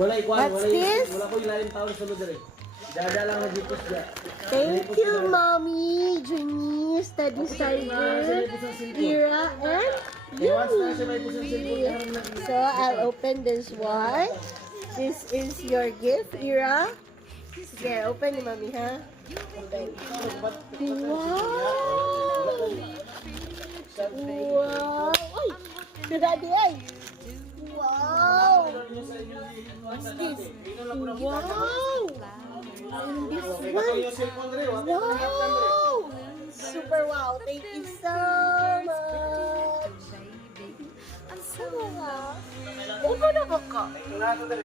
Wala ikuan, What's this? wala ko ilalim taon sa lugar eh. Dada lang na dito siya. Thank you, Mommy, Junice, Study Cyber, Ira, and Once na siya may pusang Yumi. cellphone. So, I'll open this one. This is your gift, Ira. Sige, open ni Mommy, ha? Open. Wow! Wow! Uy! Daddy, ay! Wow! What's this? Wow! And this one. Wow! Super wow. Thank you so much. Ang sarap. Opo na ba ka?